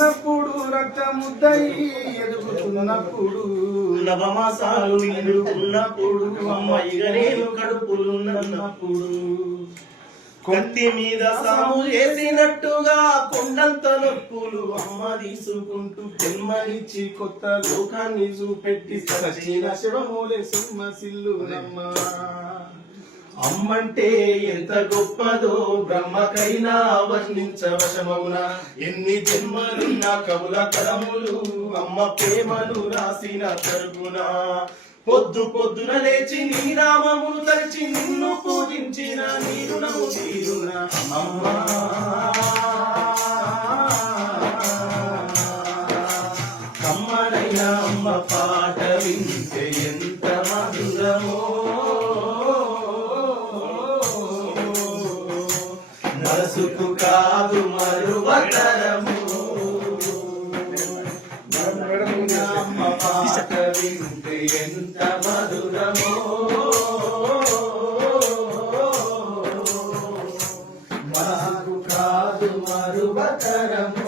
చిన్నప్పుడు రక్తముద్దయి ఎదుగుతున్నప్పుడు నవమాసాలు నిండుకున్నప్పుడు అమ్మాయిగ నేను కడుపులున్నప్పుడు కత్తి మీద సాము చేసినట్టుగా కొండంత నొప్పులు అమ్మ తీసుకుంటూ జన్మనిచ్చి కొత్త లోకాన్ని చూపెట్టి సచిన శివమూలే సింహ సిల్లునమ్మ అమ్మంటే ఎంత గొప్పదో బ్రహ్మకైనా వర్ణించవశమవునా ఎన్ని జన్మలున్న కవుల కలములు అమ్మ ప్రేమను రాసిన తరుగునా పొద్దు పొద్దున లేచి నీ నామమును తలిచి నిన్ను పూజించిన నీ రుణము తీరునా అమ్మా అమ్మనైనా అమ్మ పాట వింటే ఎంత మధురమో మనసుకు కాదు మరువతరము అమ్మ పాట వింటే ఎంత మధురమో మనసుకు కాదు మరువతరము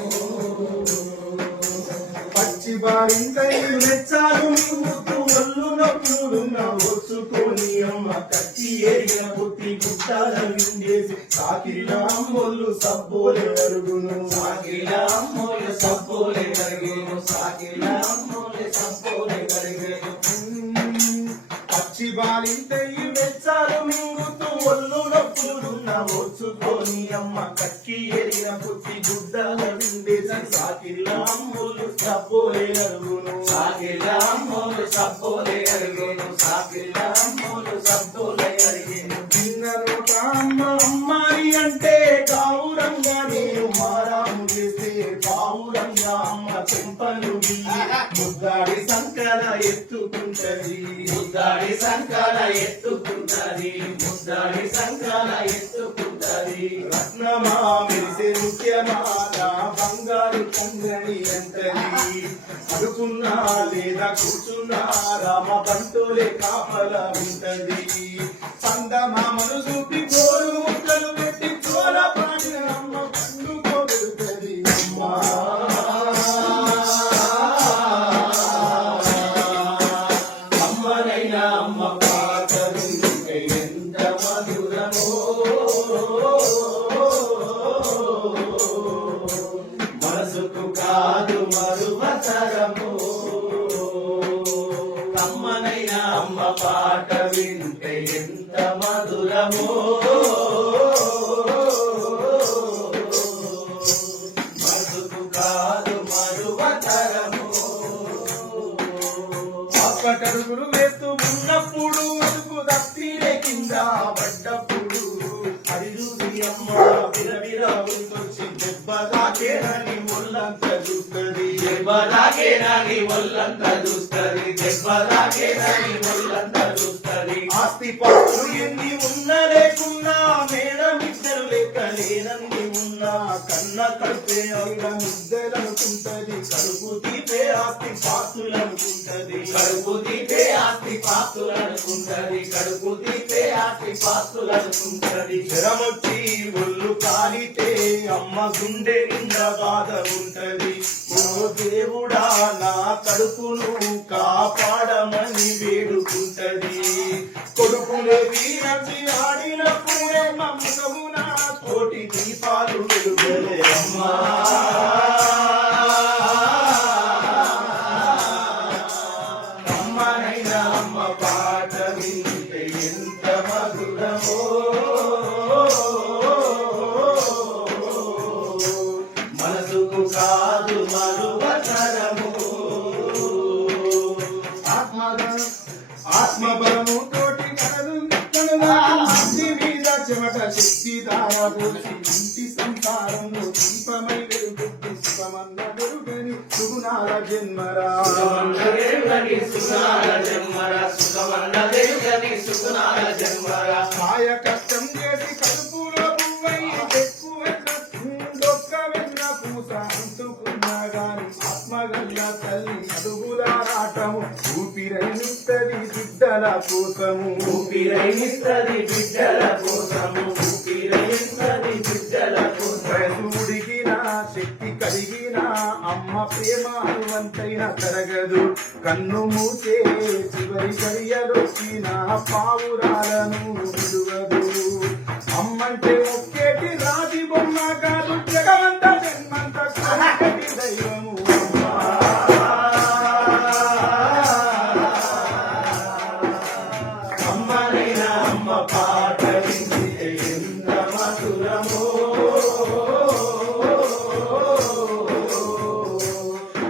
పచ్చి బారింతై మెచ్చాలు ముత్తు ఒళ్ళు నొప్పులున్న వచ్చుకొని అమ్మ కచ్చి ఏరిన పుట్టి గుట్టాల విండేసి సాకిల అమ్మోళ్ళు సబ్బోలే అరుగును సాకిల అమ్మోళ్ళు సబ్బోలే అరిగేను సాకిల అమ్మోళ్ళు సబ్బోలే అరిగేను పచ్చి బారింతై మెచ్చాలు మింగుతూ ఒళ్ళు నొప్పులున్న వచ్చుకొని అమ్మ కక్కి ఎరిన పుట్టి గుడ్డాల విండేసి సాకిల అమ్మోళ్ళు సబ్బోలే అరుగును సాకిల అమ్మోళ్ళు సబ్బోలే అరిగేను సాకిల అమ్మోళ్ళు సబ్బోలే అరిగేను చిన్న నోట అమ్మ అమ్మాయి అంటే గౌరంగా నేను మారాము చేస్తే గౌరంగా అమ్మ చెంపలు ముద్దాడి సంకల ఎత్తుకుంటది ముద్దాడి సంకల ఎత్తుకుంటది ముద్దాడి సంకల ఎత్తుకుంటది రత్నమా మెరిసే ముఖ్యమా నా బంగారు కొంగని అంటది అడుకున్నా లేదా కూర్చున్నా రామ బంటోలే కాపల ఉంటది సందమామను చూపి కోరు ముక్కలు పెట్టి చోర పాడిన అమ్మ పండుకోబెడుతుంది అమ్మా అమ్మనైనా అమ్మ పాట వింటే ఎంత మధురమో మనసుకు కాదు మరువతరము అమ్మనైనా అమ్మ పాట వింటే ఎంత మధురమో మనసుకు కాదు మరువతరము అప్పటడుగులు వేస్తూ ఉన్నప్పుడు అదుపు దత్తినే కింద పడ్డప్పుడు అది చూసి అమ్మ విరవిరా వచ్చి దెబ్బలాకేనని ఒళ్ళంతా చూస్తుంది దెబ్బలాకేనని ఒళ్ళంతా చూస్తుంది దెబ్బలాకేనని ఒళ్ళంతా చూస్తుంది ఆస్తి పాత్రలు ఎన్ని ఉన్నా లేకున్నా మేడం ఇద్దరు లేక లేనన్ని ఉన్నా కన్న కడిపే అయిన ముద్దలనుకుంటది కడుపు తీపే ఆస్తి పాత్రులు అనుకుంటది కడుపు తీపే ఆస్తి పాత్రులు అనుకుంటది కడుపు తీపే ఆస్తి పాత్రులు అనుకుంటది జ్వరమొచ్చి ఒళ్ళు కాలితే అమ్మ గుండె నిండా బాధ ఉంటది ఓ దేవుడా నా కడుపును కాపాడమని వేడుకుంటది కొడుకులే వీరచి ఆడినప్పుడే నమ్మకమున కోటి దీపాలు వెలుగలే అమ్మా అమ్మనైనా అమ్మ పాట వింటే ఎంత మధురమో మనసుకు కాదు మరువతరము ఆత్మబలము తోటి మీద చెమట శక్తి దారబోసి ఇంటి సంసారంలో దీపమై వెలుగుద్ది సుఖమన్న వెలుగని సుగుణాల జన్మరా కాయ కష్టం చేసి కడుపులో పువ్వై డొక్క వెన్న పూస అంటుకున్నా గాని ఆత్మగల్ల తల్లి అడుగులారాటము ఊపిరైనిస్తది బిడ్డల కోసము ఊపిరైనిస్తది బిడ్డల కోసము ఊపిరైనిస్తది బిడ్డల కోసం వయసు ఉడిగిన శక్తి కలిగిన అమ్మ ప్రేమ వంతైన తరగదు. కన్ను మూసే చివరి గడియలొచ్చిన పావురాలను విడువదు. అమ్మంటే ముక్కేటి రాజి బొమ్మ కాదు, జగమంత జన్మంత కనకటి దైవము అమ్మ. అమ్మనైనా అమ్మ పాట వింటే ఎంత మధురమో,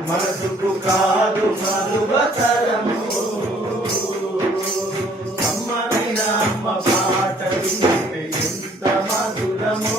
మనసుకు కాదు మరువతరము. అమ్మనైనా అమ్మ పాట వింటే ఎంత మధురమో.